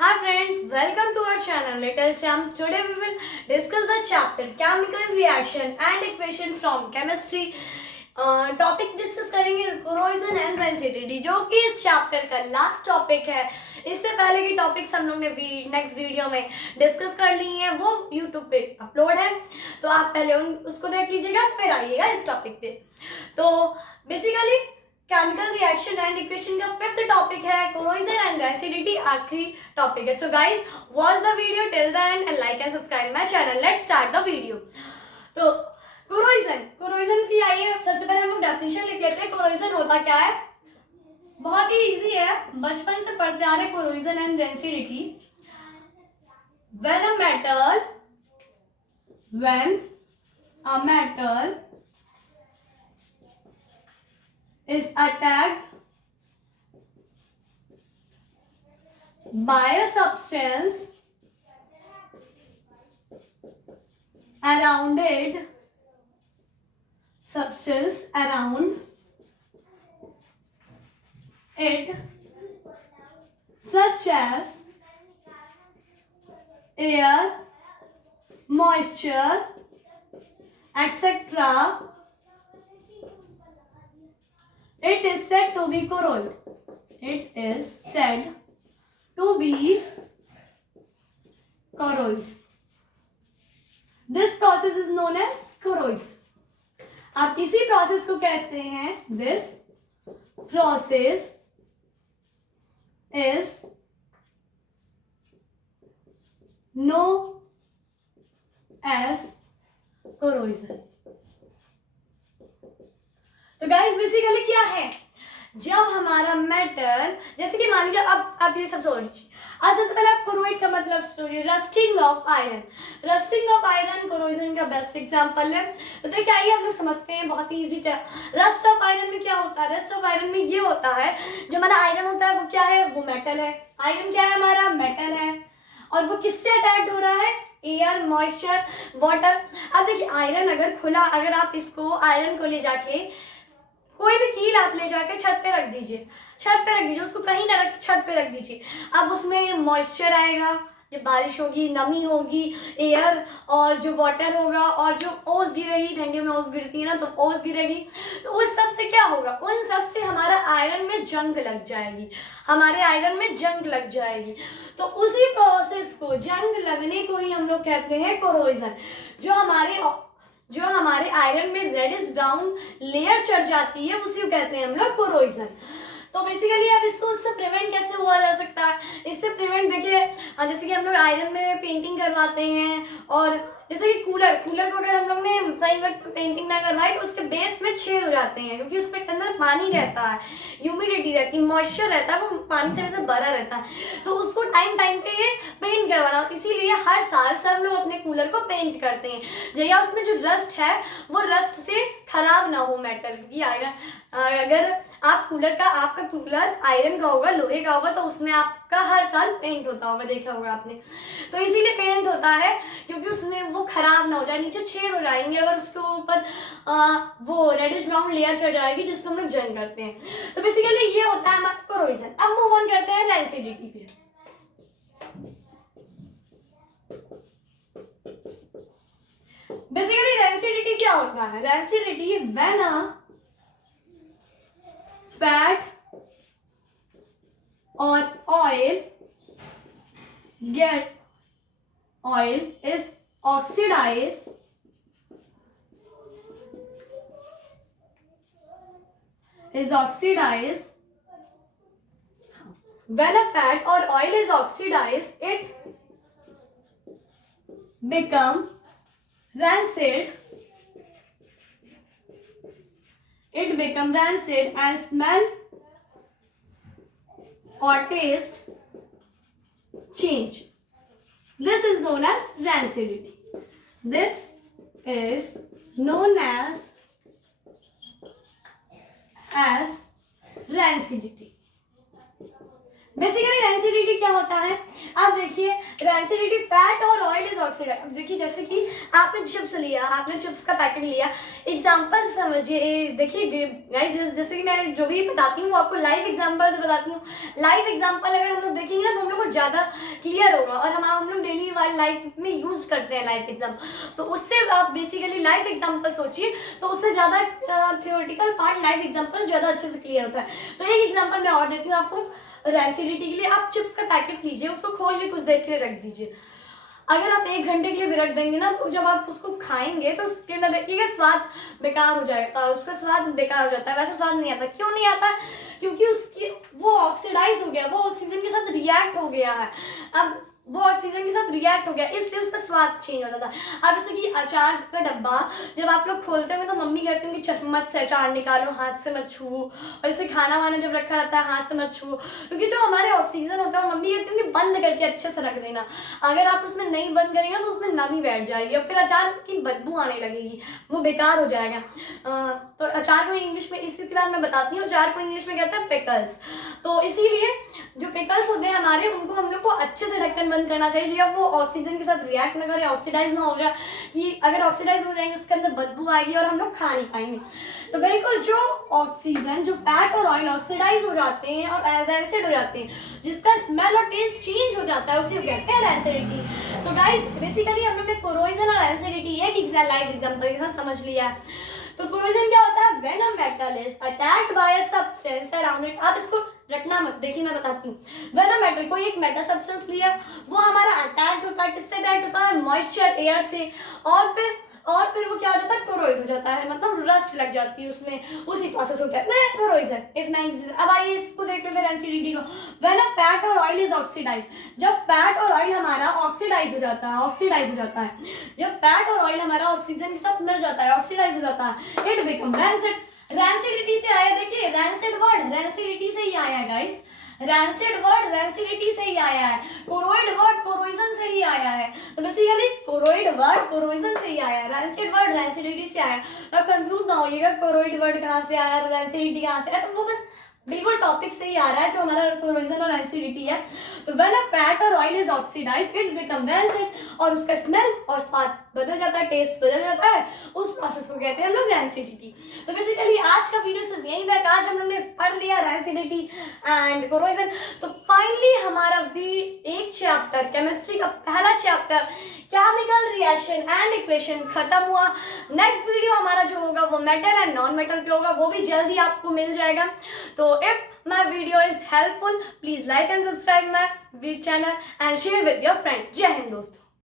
Hi friends, welcome to our channel Little Champs. Today we will discuss the chapter Chemical Reaction and Equation from Chemistry. Topic discuss करेंगे corrosion and rancidity, जो कि इस chapter का last topic है। इससे पहले की topics हम लोग ने नेक्स्ट वीडियो में डिस्कस कर ली हैं, वो यूट्यूब पे अपलोड है, तो आप पहले उसको देख लीजिएगा, फिर आइएगा इस टॉपिक पे। तो basically chemical reaction and equation का फिफ्थ टॉपिक है कोरोजन एंड रेंसिडिटी, आखिरी टॉपिक है। So guys, watch the video till the end like and subscribe my channel. Let's start the video. तो कोरोजन की आइए सबसे पहले हम लोग डेफिनेशन लिख लेते हैं। कोरोजन होता क्या है? बहुत ही इजी है, बचपन से पढ़ते आ रहे corrosion and rancidity. When a metal is attacked by a substance around it, such as air, moisture, etc. It is said to be corrosion. It is said to be corrosion. This process is known as corrosion. आप इसी process को कहते हैं, this process is known as corrosion. तो guys basically क्या है, जब हमारा मेटल, जैसे कि मान लीजिए अब ये सब सोच लीजिए। अब सबसे पहले आप कोरोइड का मतलब story, rusting of iron. Rusting of iron corrosion का बेस्ट एग्जांपल है। तो देखिए आइए हम लोग समझते हैं बहुत ही इजी तरह। रस्ट ऑफ आयरन में क्या होता है? रस्ट ऑफ आयरन में ये होता है, जो हमारा आयरन होता है वो क्या है? वो मेटल है। आयरन क्या है? हमारा मेटल है। और वो किससे अटैक्ड हो रहा है? Air, moisture, water. अब देखिए आयरन अगर खुला, अगर आप इसको आयरन को ले जाके कोई भी कील आप ले जाके छत पे रख दीजिए, उसको कहीं ना रख, छत पे रख दीजिए। अब उसमें मॉइस्चर आएगा, जब बारिश होगी, नमी होगी, एयर और जो वाटर होगा, और जो ओस गिरेगी, ठंडी में ओस गिरती है ना, तो ओस गिरेगी, तो उस सब से क्या होगा? उन सब से हमारा आयरन में जंग लग जाएगी, तो उसी प्रोसेस को, जंग लगने को ही हम लोग कहते हैं कोरोजन। जो हमारे आयरन में रेडिश ब्राउन लेयर चढ़ जाती है, उसी को कहते हैं हम लोग कोरोजन। तो बेसिकली अब इसको उससे प्रिवेंट कैसे हुआ जा सकता है? इससे प्रिवेंट देखिए, जैसे कि हम लोग आयरन में पेंटिंग करवाते हैं, और जैसे कि कूलर को अगर हम लोग ने सही वक्त पेंटिंग ना करवाई तो उसके बेस में छेद हो जाते हैं, क्योंकि उसके अंदर पानी रहता है, ह्यूमिडिटी रहती है, मॉइस्चर रहता है, वो पानी से वैसे भरा रहता है, तो उसको टाइम पे ये पेंट करवाना। इसीलिए हर साल सब लोग अपने कूलर को पेंट करते हैं, जैया उसमें जो रस्ट है वो रस्ट से खराब ना हो मेटल। क्योंकि आयरन, अगर आपका कूलर आयरन का होगा, लोहे का होगा, तो उसमें आपका हर साल पेंट होता होगा, देखा होगा आपने। तो इसीलिए पेंट होता है, क्योंकि उसमें वो खराब ना हो जाए, नीचे छेद हो जाएंगे अगर उसके ऊपर वो रेडिश ब्राउन लेयर चढ़ जाएगी, जिसको हम लोग जंग करते हैं। तो बेसिकली ये होता है हमारा कोरोजन। अब मूव ऑन करते हैं रेंसिडिटी पे। बेसिकली रेंसिडिटी क्या होता है? Rancidity when a fat or oil is oxidized when a fat or oil is oxidized, it become rancid and smell or taste change. This is known as rancidity. Basically rancidity क्या होता है, आप देखिए rancidity fat or oil is oxidise. अब देखिए जैसे कि आपने चिप्स लिया, आपने चिप्स का पैकेट लिया, एग्जांपल समझिए, देखिए गाइस जैसे कि मैं जो भी बताती हूँ वो आपको लाइव एग्जांपल से बताती हूँ। लाइव एग्जांपल अगर हम लोग देखेंगे ना तो हम लोग को ज़्यादा क्लियर होगा, और हम लोग डेली लाइफ में यूज़ करते हैं लाइव एग्जाम्पल, तो उससे आप बेसिकली लाइव एग्जाम्पल सोचिए तो उससे ज़्यादा थियोरेटिकल पार्ट लाइव एग्जाम्पल ज़्यादा अच्छे से क्लियर होता है। तो एक एग्जाम्पल मैं और देती हूँ आपको रेंसिडिटी के लिए। आप चिप्स का पैकेट लीजिए, उसको खोल के कुछ देर के लिए रख दीजिए। अगर आप 1 घंटे के लिए भी रख देंगे ना तो जब आप उसको खाएंगे तो उसके अंदर देखिएगा स्वाद बेकार हो जाएगा, उसका स्वाद बेकार हो जाता है, वैसा स्वाद नहीं आता। क्यों नहीं आता? क्योंकि उसकी वो ऑक्सीडाइज हो गया, वो ऑक्सीजन के साथ रिएक्ट हो गया है। अब वो ऑक्सीजन के साथ रिएक्ट हो गया, इसलिए उसका स्वाद चेंज होता था। अब जैसे कि अचार का डब्बा जब आप लोग खोलते होंगे तो मम्मी कहती होंगी चम्मच से अचार निकालो, हाथ से मत छुओ, और जैसे खाना वाना जब रखा रहता है हाथ से मत छुओ, क्योंकि जो हमारे ऑक्सीजन होता है मम्मी कहती होंगी बंद करके अच्छे से रख देना। अगर आप उसमें नहीं बंद करेंगे तो उसमें नमी बैठ जाएगी और फिर अचार की बदबू आने लगेगी, वो बेकार हो जाएगा। तो अचार को इंग्लिश में, इसके बाद मैं बताती हूँ, अचार को इंग्लिश में कहते हैं पिकल्स। तो इसीलिए जो पिकल्स होते हैं हमारे, उनको हम लोग को अच्छे से ढक्कन बंद करना चाहिए जब वो ऑक्सीजन के साथ रिएक्ट ना करे, ऑक्सीडाइज ना हो जाए, कि अगर ऑक्सीडाइज हो जाएंगे उसके अंदर बदबू आएगी और हम लोग खा नहीं पाएंगे। तो बिल्कुल जो ऑक्सीजन, जो फैट और ऑयल ऑक्सीडाइज हो जाते हैं और रैंसिड हो जाते हैं, जिसका स्मेल और टेस्ट चेंज हो जाता है, उसे कहते हैं रैंसिडिटी। तो गाइस बेसिकली हम लोग ने कोरोजन और रैंसिडिटी एक लाइव एग्जांपल के साथ समझ लिया है। तो कोरोजन क्या होता है? When a metal is attacked by a substance around it. आप इसको रटना मत, देखिए मैं बताती हूँ। व्हेन अ मेटल, कोई एक मेटल सब्सटेंस लिया, वो हमारा अटैक्ड होता है, किससे अटैक्ड होता है? मॉइस्चर, एयर से, और फिर वो क्या हो जाता है? कोरोइड हो जाता है, मतलब रस्ट लग जाती है उसमें, उसी प्रोसेस को कहते हैं कोरोजन। इतना इजी। अब आइए इसको देख लेते हैं रेंसिडिटी को। When a fat or oil is oxidise, जब फैट और ऑयल हमारा ऑक्सीडाइज हो जाता है, जब फैट और ऑयल हमारा ऑक्सीजन के साथ मिल जाता है, ऑक्सीडाइज हो जाता है, इट बिकम रैंसिड। रैंसिडिटी से आया, देखिए रैंसिड वर्ड रैंसिडिटी से ही आया है गाइस, रैंसिड वर्ड रैंसिडिटी से ही आया है, कोरोइड वर्ड कोरोजन से ही आया है। तो बेसिकली कोरोइड वर्ड कोरोजन से ही आया है, रैंसिड वर्ड रैंसिडिटी से आया है। तो कंफ्यूज ना होइएगा कोरोइड वर्ड कहाँ से आया, रैंसिडिटी कहाँ से आया, तो वो बस बिल्कुल टॉपिक से ही आ रहा है जो हमारा कोरोजन और एसिडिटी है। तो when a fat or oil is oxidized it become rancid, और उसका स्मेल और स्वाद बदल जाता है, टेस्ट बदल जाता है, उस प्रोसेस को कहते हैं हम लोग रैंसिडिटी। तो बेसिकली आज का वीडियो सिर्फ यही था, आज हम लोग ने पढ़ लिया रैंसिडिटी एंड कोरोजन। तो फाइनली हमारा एक चैप्टर, केमिस्ट्री का पहला chapter chemical reaction and equation खत्म हुआ। नेक्स्ट वीडियो हमारा जो होगा वो मेटल एंड नॉन मेटल पे होगा, वो भी जल्दी आपको मिल जाएगा। तो if my video is helpful, please like and subscribe my channel and share with your friends. जय हिंद दोस्तों।